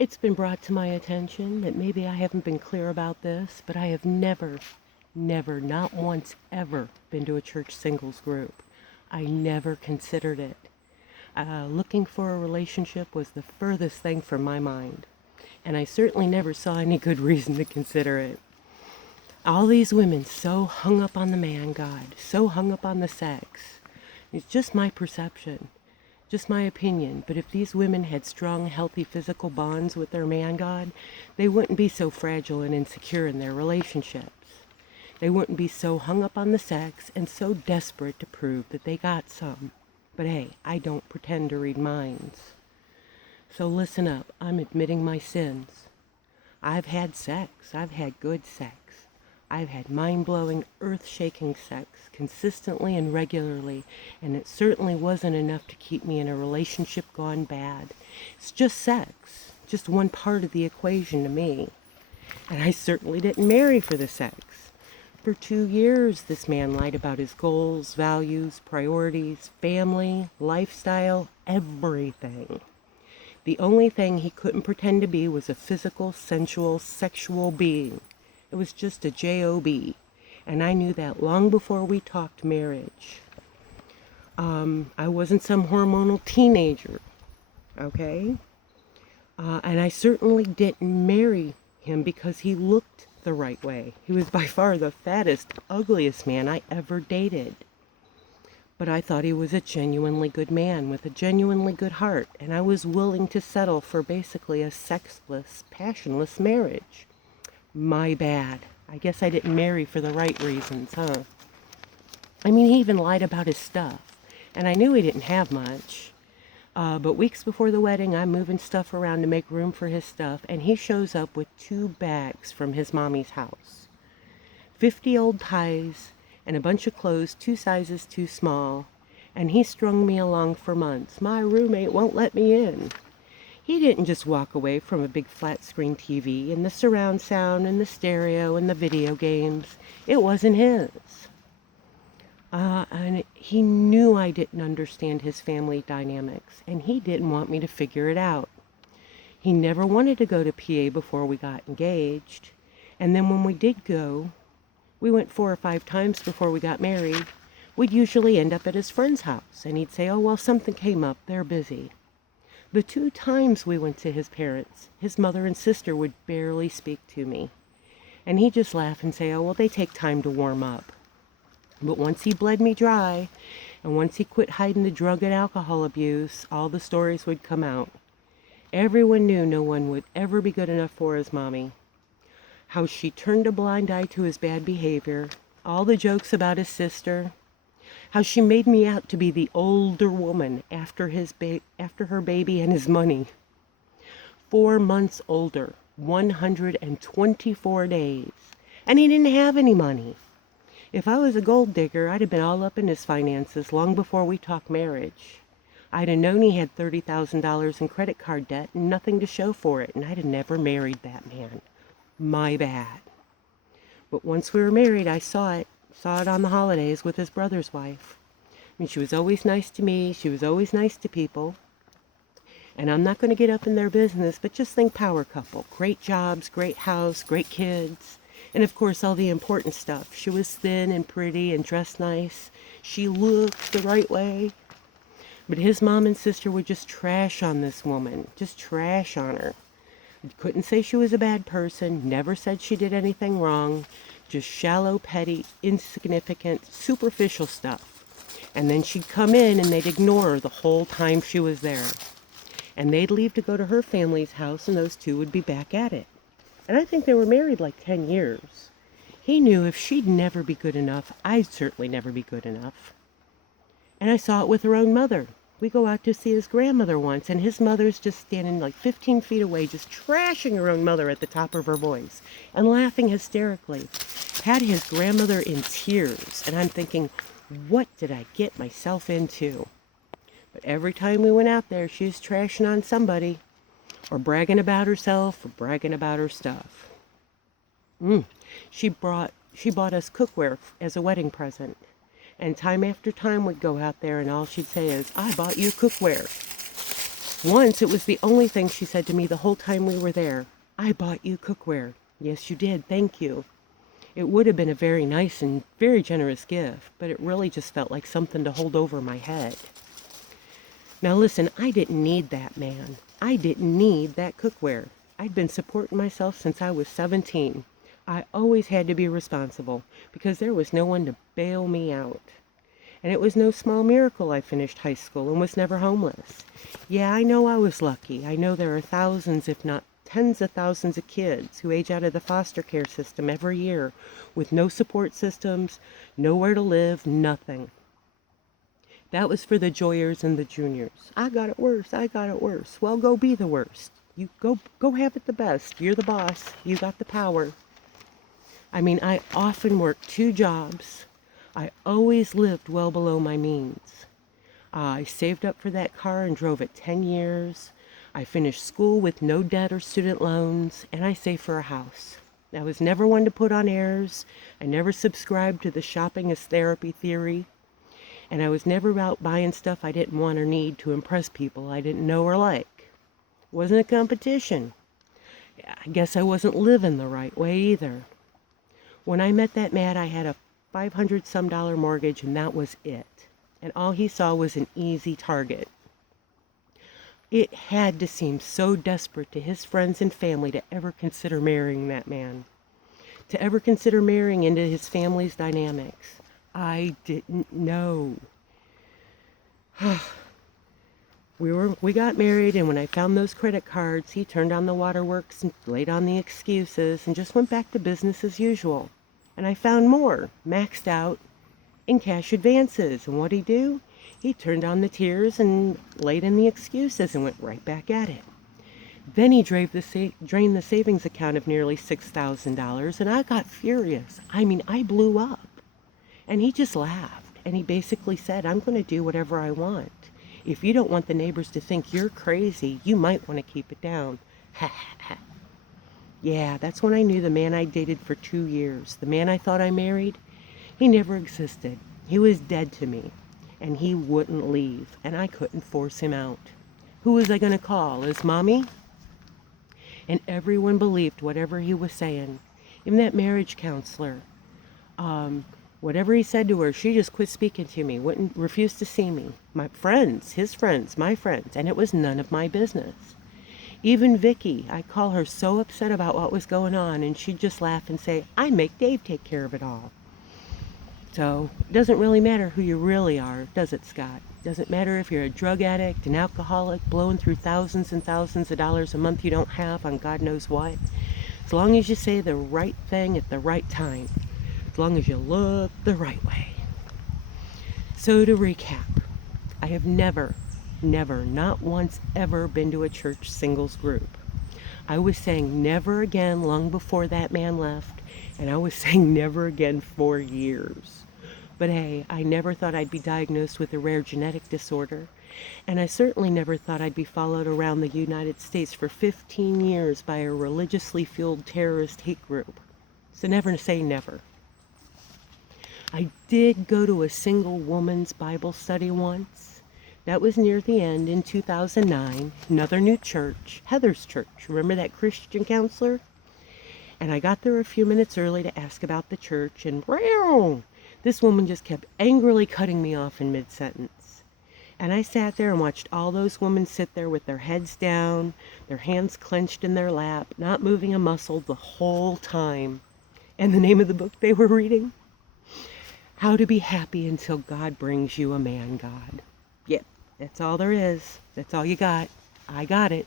It's been brought to my attention that maybe I haven't been clear about this, but I have never, not once ever been to a church singles group. I never considered it. Looking for a relationship was the furthest thing from my mind, and I certainly never saw any good reason to consider it. All these women so hung up on the man God, so hung up on the sex. It's just my perception. Just my opinion, but if these women had strong, healthy physical bonds with their man God, they wouldn't be so fragile and insecure in their relationships. They wouldn't be so hung up on the sex and so desperate to prove that they got some. But hey, I don't pretend to read minds. So listen up, I'm admitting my sins. I've had sex. I've had good sex. I've had mind-blowing, earth-shaking sex consistently and regularly, and it certainly wasn't enough to keep me in a relationship gone bad. It's just sex, just one part of the equation to me. And I certainly didn't marry for the sex. For 2 years, this man lied about his goals, values, priorities, family, lifestyle, everything. The only thing he couldn't pretend to be was a physical, sensual, sexual being. It was just a job, and I knew that long before we talked marriage. I wasn't some hormonal teenager, okay? And I certainly didn't marry him because he looked the right way. He was by far the fattest, ugliest man I ever dated. But I thought he was a genuinely good man with a genuinely good heart, and I was willing to settle for basically a sexless, passionless marriage. My bad. I guess I didn't marry for the right reasons, huh? I mean, he even lied about his stuff, and I knew he didn't have much. But weeks before the wedding, I'm moving stuff around to make room for his stuff, and he shows up with 2 bags from his mommy's house. 50 old ties and a bunch of clothes 2 sizes too small, and he strung me along for months. My roommate won't let me in. He didn't just walk away from a big flat screen TV and the surround sound and the stereo and the video games. It wasn't his. And he knew I didn't understand his family dynamics, and he didn't want me to figure it out. He never wanted to go to PA before we got engaged. And then when we did go, we went 4 or 5 times before we got married. We'd usually end up at his friend's house, and he'd say, oh, well, something came up, they're busy. The 2 times we went to his parents, his mother and sister would barely speak to me. And he'd just laugh and say, oh, well, they take time to warm up. But once he bled me dry, and once he quit hiding the drug and alcohol abuse, all the stories would come out. Everyone knew no one would ever be good enough for his mommy. How she turned a blind eye to his bad behavior, all the jokes about his sister, how she made me out to be the older woman after her baby and his money. 4 months older, 124 days, and he didn't have any money. If I was a gold digger, I'd have been all up in his finances long before we talked marriage. I'd have known he had $30,000 in credit card debt and nothing to show for it, and I'd have never married that man. My bad. But once we were married, I saw it on the holidays with his brother's wife. I mean, she was always nice to me. She was always nice to people. And I'm not going to get up in their business, but just think power couple. Great jobs, great house, great kids. And of course, all the important stuff. She was thin and pretty and dressed nice. She looked the right way. But his mom and sister would just trash on this woman. Just trash on her. Couldn't say she was a bad person. Never said she did anything wrong. Just shallow, petty, insignificant, superficial stuff. And then she'd come in and they'd ignore her the whole time she was there. And they'd leave to go to her family's house, and those 2 would be back at it. And I think they were married like 10 years. He knew if she'd never be good enough, I'd certainly never be good enough. And I saw it with her own mother. We go out to see his grandmother once, and his mother's just standing like 15 feet away, just trashing her own mother at the top of her voice and laughing hysterically. Had his grandmother in tears, and I'm thinking, what did I get myself into? But every time we went out there, she was trashing on somebody, or bragging about herself, or bragging about her stuff. She bought us cookware as a wedding present. And time after time we'd go out there, and all she'd say is, I bought you cookware. Once it was the only thing she said to me the whole time we were there. "I bought you cookware." "Yes, you did. Thank you." It would have been a very nice and very generous gift, but it really just felt like something to hold over my head. Now listen, I didn't need that man. I didn't need that cookware. I'd been supporting myself since I was 17. I always had to be responsible because there was no one to bail me out. And it was no small miracle I finished high school and was never homeless. Yeah, I know I was lucky. I know there are thousands, if not tens of thousands of kids who age out of the foster care system every year with no support systems, nowhere to live, nothing. That was for the joyers and the juniors. I got it worse. I got it worse. Well, go be the worst. You go have it the best. You're the boss. You got the power. I mean, I often worked 2 jobs. I always lived well below my means. I saved up for that car and drove it 10 years. I finished school with no debt or student loans, and I saved for a house. I was never one to put on airs. I never subscribed to the shopping is therapy theory. And I was never out buying stuff I didn't want or need to impress people I didn't know or like. Wasn't a competition. I guess I wasn't living the right way either. When I met that man, I had a $500-some mortgage, and that was it. And all he saw was an easy target. It had to seem so desperate to his friends and family to ever consider marrying that man, to ever consider marrying into his family's dynamics. I didn't know. We got married, and when I found those credit cards, he turned on the waterworks and laid on the excuses and just went back to business as usual. And I found more, maxed out, in cash advances. And what'd he do? He turned on the tears and laid in the excuses and went right back at it. Then he drained the savings account of nearly $6,000, and I got furious. I mean, I blew up. And he just laughed, and he basically said, "I'm going to do whatever I want. If you don't want the neighbors to think you're crazy, you might want to keep it down." Ha ha ha. Yeah, that's when I knew the man I dated for 2 years, the man I thought I married, he never existed. He was dead to me, and he wouldn't leave, and I couldn't force him out. Who was I going to call? His mommy? And everyone believed whatever he was saying. Even that marriage counselor. Whatever he said to her, she just quit speaking to me, refused to see me. My friends, his friends, my friends, and it was none of my business. Even Vicky, I'd call her so upset about what was going on, and she'd just laugh and say, "I make Dave take care of it all." So, it doesn't really matter who you really are, does it, Scott? Doesn't matter if you're a drug addict, an alcoholic, blowing through thousands and thousands of dollars a month you don't have on God knows what. As long as you say the right thing at the right time. As long as you look the right way. So to recap, I have never, not once ever been to a church singles group. I was saying never again long before that man left, and I was saying never again for years. But hey, I never thought I'd be diagnosed with a rare genetic disorder, and I certainly never thought I'd be followed around the United States for 15 years by a religiously fueled terrorist hate group. So never say never. I did go to a single woman's Bible study once. That was near the end in 2009. Another new church, Heather's church. Remember that Christian counselor? And I got there a few minutes early to ask about the church, and this woman just kept angrily cutting me off in mid-sentence. And I sat there and watched all those women sit there with their heads down, their hands clenched in their lap, not moving a muscle the whole time. And the name of the book they were reading? How to Be Happy Until God Brings You a Man God. Yep, that's all there is. That's all you got. I got it.